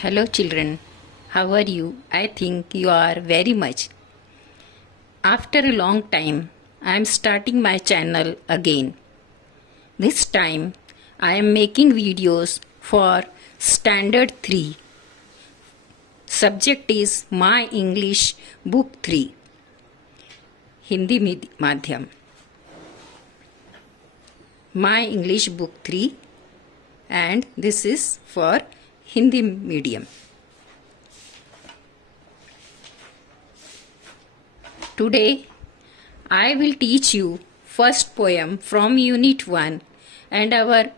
Hello children, how are you? I think you are very much. After a long time, I am starting my channel again. This time, I am making videos for Standard 3. Subject is My English Book 3. Hindi माध्यम. My English Book 3 and this is for Hindi medium. Today I will teach you first poem from Unit 1 and our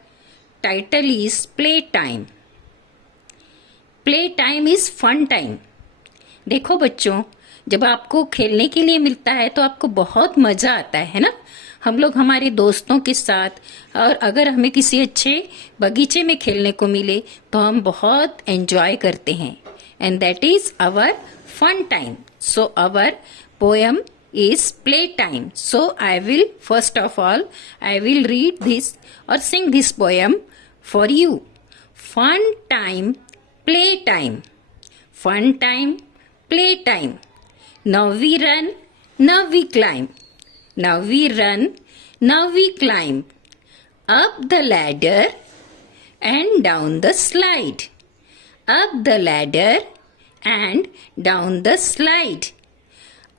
title is Playtime. Playtime is fun time. देखो बच्चों, जब आपको खेलने के लिए मिलता है तो आपको बहुत मज़ा आता है ना। हम लोग हमारे दोस्तों के साथ और अगर हमें किसी अच्छे बगीचे में खेलने को मिले तो हम बहुत एंजॉय करते हैं and that is our fun time. So our poem is playtime. So I will first of all I will read this or sing this poem for you. Fun time, playtime. Fun time, playtime. Now we run, now we climb. Now we run, now we climb. Up the ladder and down the slide. Up the ladder and down the slide.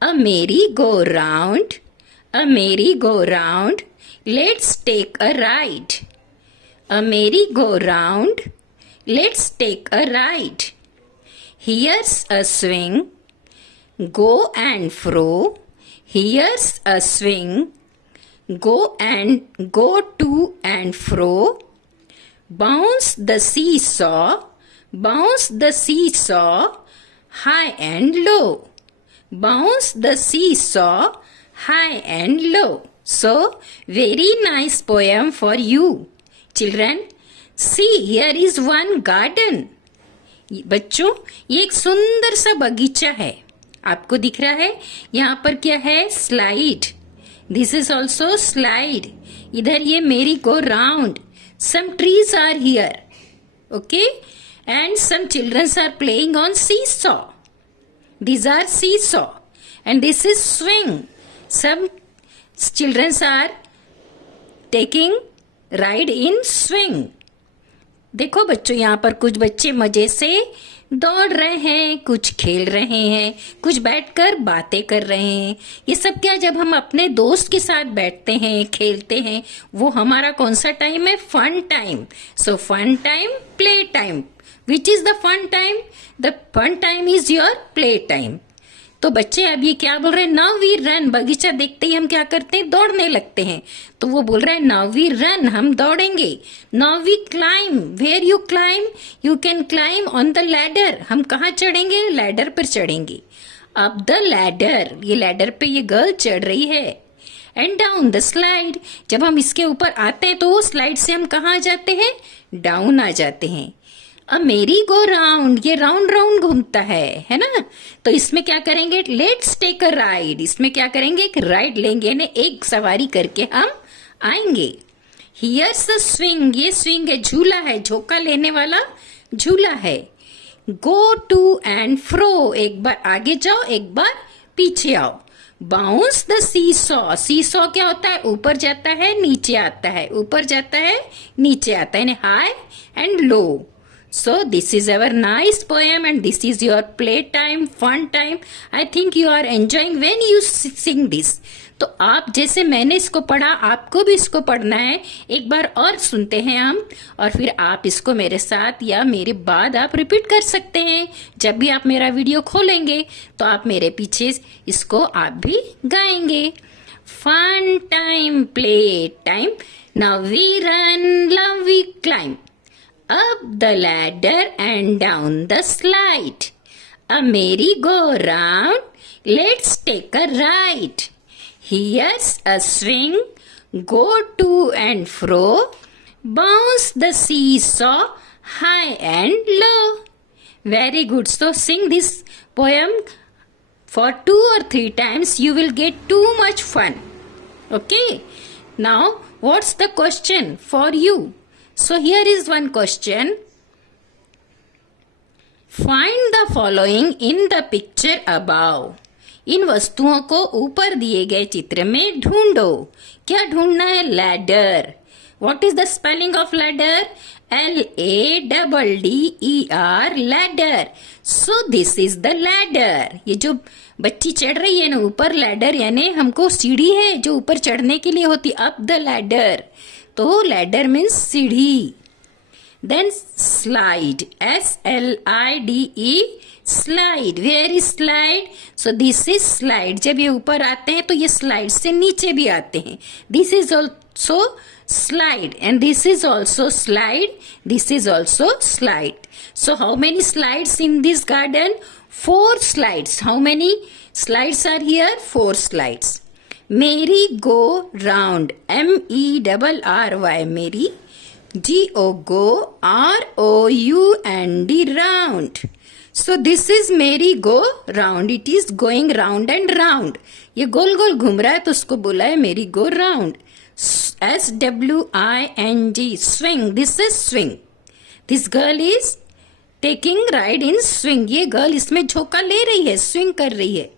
A merry-go-round, a merry-go-round, let's take a ride. A merry-go-round, let's take a ride. Here's a swing, go and fro. Here's a swing, go to and fro. Bounce the seesaw, bounce the seesaw, high and low. Bounce the seesaw high and low. So, very nice poem for you. Children, see here is one garden. बच्चों, ये एक सुंदर सा बगीचा है. आपको दिख रहा है? यहाँ पर क्या है? Slide. This is also slide. इधर ये मेरी go round. Some trees are here. Okay? And some children are playing on seesaw. These are seesaw and this is swing. Some children are taking ride in swing. देखो बच्चों, यहाँ पर कुछ बच्चे मजे से दौड़ रहे हैं, कुछ खेल रहे हैं, कुछ बैठकर बातें कर रहे हैं. ये सब क्या, जब हम अपने दोस्त के साथ बैठते हैं, खेलते हैं, वो हमारा कौन सा टाइम है? Fun time. So fun time, play time. Which is the fun time? The fun time is your play time. तो बच्चे अब ये क्या बोल रहे हैं? Now we run. बगीचा देखते ही हम क्या करते हैं? दौड़ने लगते हैं. तो वो बोल रहे हैं now we run. हम दौड़ेंगे. Now we climb. Where you climb? You can climb on the ladder. हम कहाँ चढ़ेंगे? लैडर पर चढ़ेंगे. Up the ladder. ये लैडर पे ये गर्ल चढ़ रही है. And down the slide. जब हम इसके ऊपर आते हैं तो वो स्लाइड से हम कहाँ जाते हैं? डाउन आ जाते हैं. अ मेरी गो राउंड, ये राउंड राउंड घूमता है ना. तो इसमें क्या करेंगे? Let's take a ride. इसमें क्या करेंगे? एक राइड लेंगे, यानी एक सवारी करके हम आएंगे. Here's a swing. ये स्विंग है, झूला है, झोंका लेने वाला झूला है. Go to and fro. एक बार आगे जाओ, एक बार पीछे आओ. Bounce the seesaw. सीसॉ क्या होता है? ऊपर जाता है, नीचे आता है, ऊपर जाता है, नीचे आता है, यानी high and low. So this is our nice poem and this is your playtime, fun time. I think you are enjoying when you sing this. तो आप जैसे मैंने इसको पढ़ा, आपको भी इसको पढ़ना है. एक बार और सुनते हैं हम और फिर आप इसको मेरे साथ या मेरे बाद आप रिपीट कर सकते हैं. जब भी आप मेरा वीडियो खोलेंगे तो आप मेरे पीछे इसको आप भी गाएंगे. Fun time, play time. Now we run, now we climb. Up the ladder and down the slide. A merry-go-round, let's take a ride. Here's a swing, go to and fro. Bounce the seesaw high and low. Very good. So sing this poem for 2 or 3 times. You will get too much fun. Okay? Now, what's the question for you? So here is one question. Find the following in the picture above. इन वस्तुओं को ऊपर दिए गए चित्र में ढूंढो। क्या ढूंढना है? Ladder. What is the spelling of ladder? LADDER, ladder. So this is the ladder. ये जो बच्ची चढ़ रही है ना ऊपर, लैडर यानी हमको सीढ़ी है जो ऊपर चढ़ने के लिए होती, अप द लैडर। तो लैडर मीन्स सीढ़ी। Then slide, SLIDE, slide. Where is slide? So this is slide. जब ये ऊपर आते हैं तो ये स्लाइड से नीचे भी आते हैं। This is also slide and this is also slide. This is also slide. So how many slides in this garden? 4 slides. How many slides are here? 4 slides. Merry go round, MERRY, merry, GO ROUND, round. So this is merry go round. It is going round and round. ये गोल गोल घूम रहा है तो उसको बोला है merry go round. SWING, swing. This is swing. This girl is taking ride in swing. ये girl इसमें झोंका ले रही है, स्विंग कर रही है।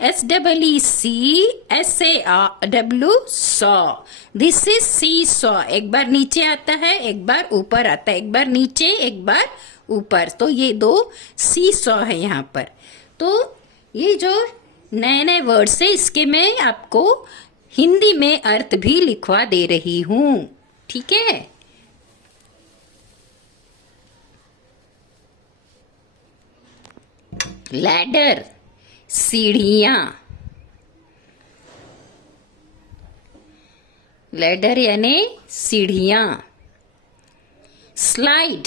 SEECSAW, saw. This is seesaw. एक बार नीचे आता है, एक बार ऊपर आता है, एक बार नीचे, एक बार ऊपर। तो ये 2 seesaw है यहाँ पर। तो ये जो नए नए वर्ड्स है इसके मैं आपको हिंदी में अर्थ भी लिखवा दे रही हूं। ठीक है? लैडर, सीढ़ियां। लैडर यानी सीढ़ियां। स्लाइड,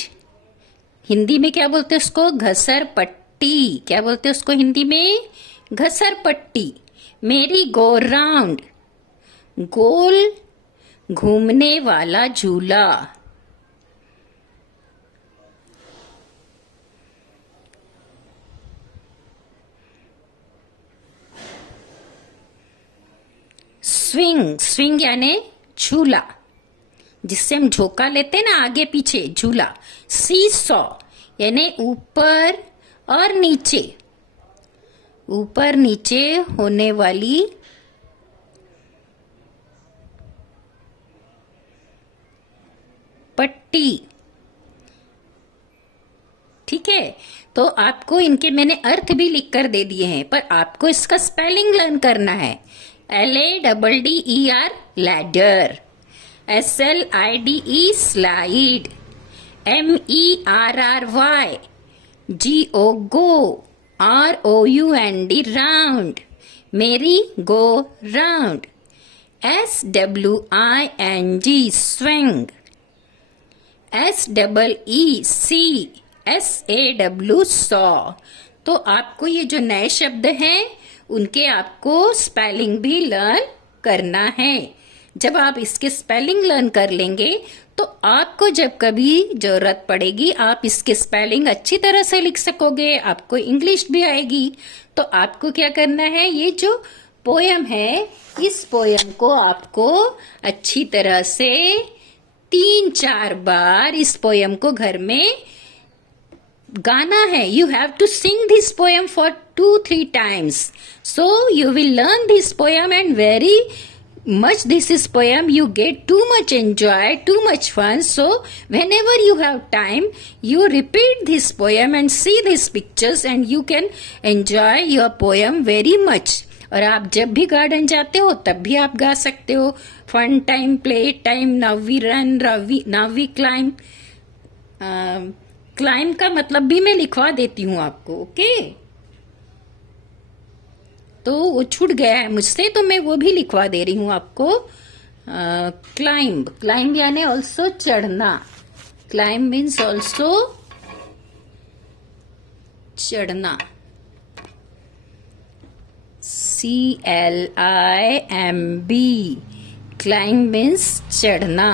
हिंदी में क्या बोलते हैं उसको? घसर पट्टी। क्या बोलते हैं उसको हिंदी में? घसर पट्टी। मेरी गो राउंड, गोल घूमने वाला झूला। स्विंग, स्विंग यानी झूला, जिससे हम झोंका लेते हैं ना आगे पीछे, झूला। सी सॉ यानी ऊपर और नीचे, ऊपर नीचे होने वाली पट्टी। ठीक है? तो आपको इनके मैंने अर्थ भी लिख कर दे दिए हैं, पर आपको इसका स्पेलिंग लर्न करना है। LADDER, ladder. SLIDE, slide. MERRY, GO ROUND, round. Merry go round. SWING, swing। SEECSAW, saw। तो आपको ये जो नए शब्द हैं उनके आपको स्पेलिंग भी लर्न करना है। जब आप इसके स्पेलिंग लर्न कर लेंगे तो आपको जब कभी जरूरत पड़ेगी आप इसके स्पेलिंग अच्छी तरह से लिख सकोगे, आपको इंग्लिश भी आएगी। तो आपको क्या करना है, ये जो पोयम है इस पोयम को आपको अच्छी तरह से 3-4 बार इस पोयम को घर में गाना है। You have to sing this poem for 2-3 times. So you will learn this poem and very much this is poem you get too much enjoy, too much fun. So whenever you have time you repeat this poem and see these pictures and you can enjoy your poem very much. और आप जब भी garden जाते हो तब भी आप गा सकते हो। Fun time, play time, now we run, now we climb. Climb का मतलब भी मैं लिखवा देती हूँ आपको। ओके? तो वो छूट गया है मुझसे तो मैं वो भी लिखवा दे रही हूँ आपको। क्लाइंब, क्लाइंब यानी ऑल्सो चढ़ना। क्लाइंब मीन्स ऑल्सो चढ़ना। CLIMB, क्लाइंब मीन्स चढ़ना।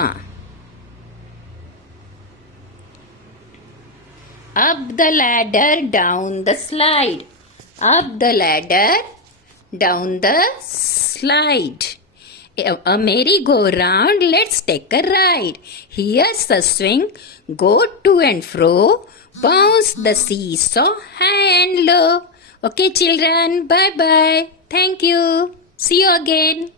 Up the ladder, down the slide. Up the ladder, down the slide. A merry-go-round, let's take a ride. Here's a swing, go to and fro, bounce the seesaw high and low. Okay, children, bye-bye. Thank you. See you again.